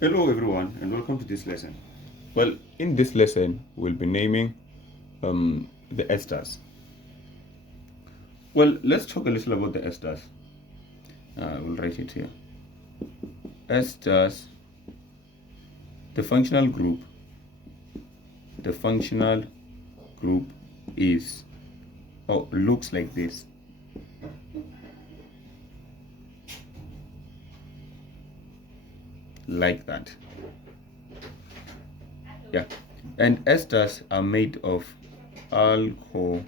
Hello everyone and welcome to this lesson. Well, in this lesson we'll be naming the esters. Well, let's talk a little about the esters. We'll write it here. Esters, the functional group is or looks like this. Like that. Yeah. And esters are made of alcohols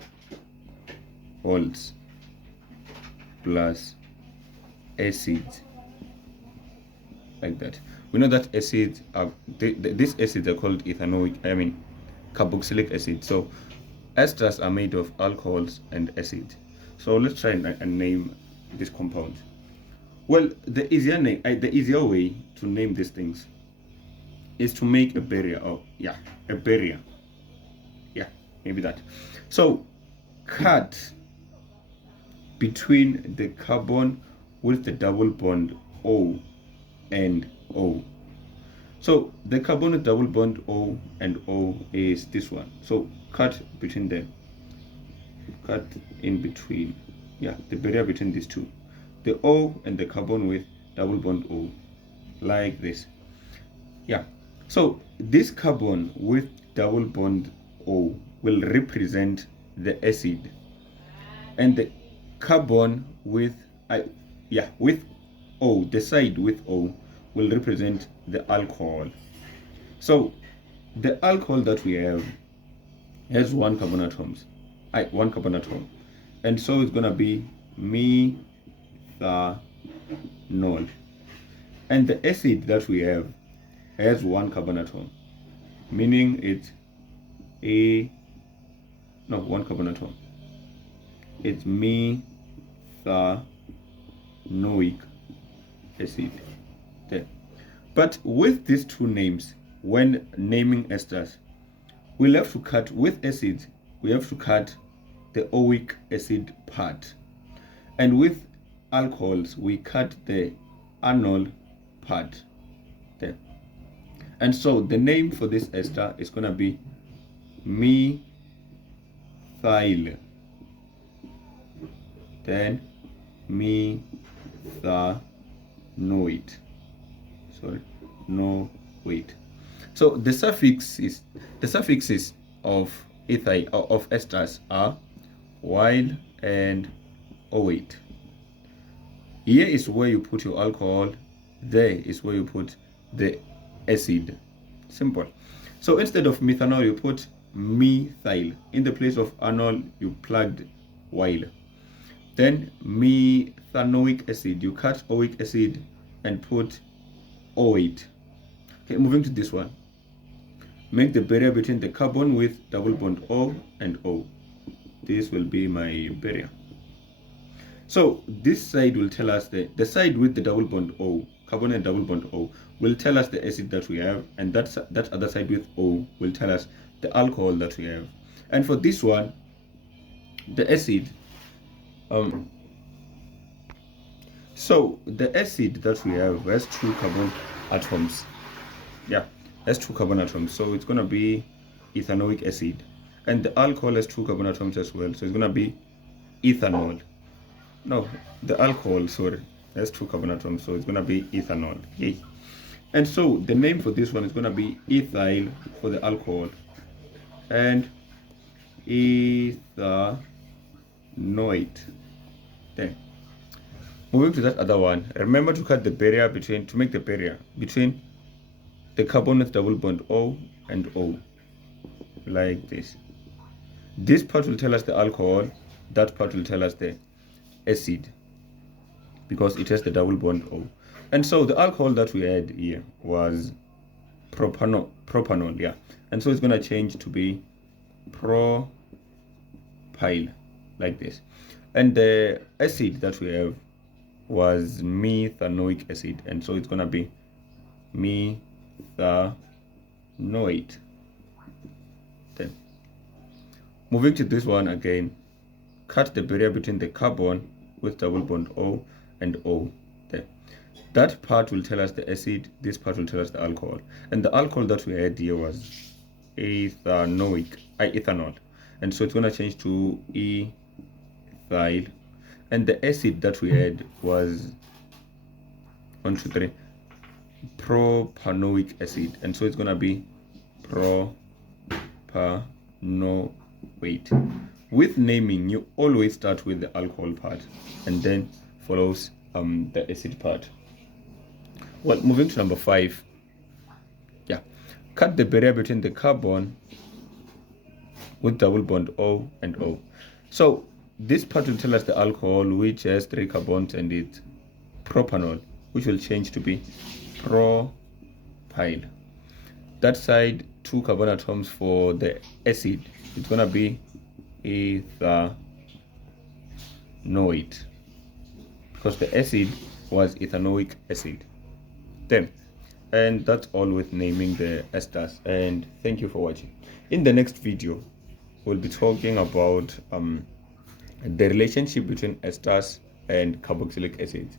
plus acids, like that. We know that acids are these acids are called carboxylic acid. So esters are made of alcohols and acids. So let's try and name this compound. Well, the easier way to name these things is to make a barrier. A barrier. Yeah, maybe that. So cut between the carbon with the double bond O and O. So the carbon with double bond O and O is this one. So cut between them. Cut in between. Yeah, the barrier between these two. The O and the carbon with double bond O. Like this. Yeah. So this carbon with double bond O will represent the acid. And the carbon with with O, the side with O, will represent the alcohol. So the alcohol that we have has one carbon atoms, and so it's gonna be methanol. And the acid that we have has one carbon atom, meaning it's one carbon atom. It's methanoic acid. There. But with these two names, when naming esters, we'll have to cut with acids, we have to cut the oic acid part. And with alcohols, we cut the anol part. There. And so the name for this ester is going to be methyl. Then methanoid. So the suffixes of ethyl of esters are while and oate. Here is where you put your alcohol. There is where you put the acid. Simple. So instead of methanol, you put methyl. In the place of anol, you plugged while. Then methanoic acid, you cut oic acid and put oate. Okay, moving to this one. Make the barrier between the carbon with double bond O and O. This will be my barrier. So this side will tell us the side with the double bond O, carbon and double bond O, will tell us the acid that we have, and that other side with O will tell us the alcohol that we have. And for this one, the acid, so the acid that we have has two carbon atoms. Yeah, has two carbon atoms. So it's gonna be ethanoic acid, and the alcohol has two carbon atoms as well. So it's gonna be ethanol. No, the alcohol, sorry, has two carbon atoms, so it's gonna be ethanol. Okay. And so the name for this one is gonna be ethyl for the alcohol, and ethanoid. Then moving to that other one, remember to cut the barrier to make the barrier between the carbon with double bond O and O, like this. This part will tell us the alcohol, that part will tell us the acid, because it has the double bond O. And so the alcohol that we had here was propanol, yeah. And so it's going to change to be propyl, like this. And the acid that we have was methanoic acid, and so it's going to be methanoid. Then moving to this one again, cut the barrier between the carbon with double bond O and O. There. That part will tell us the acid, this part will tell us the alcohol. And the alcohol that we had here was ethanol. And so it's going to change to ethyl. And the acid that we had was 1, 2, 3 propanoic acid. And so it's going to be propanoate. With naming, you always start with the alcohol part and then follows the acid part. Well, moving to number 5. Yeah, cut the barrier between the carbon with double bond O and O. So this part will tell us the alcohol, which has 3 carbons, and it's propanol, which will change to be propyl. That side, 2 carbon atoms for the acid, it's gonna be ethanoate, because the acid was ethanoic acid. Then, and that's all with naming the esters. And thank you for watching. In the next video, we'll be talking about the relationship between esters and carboxylic acids.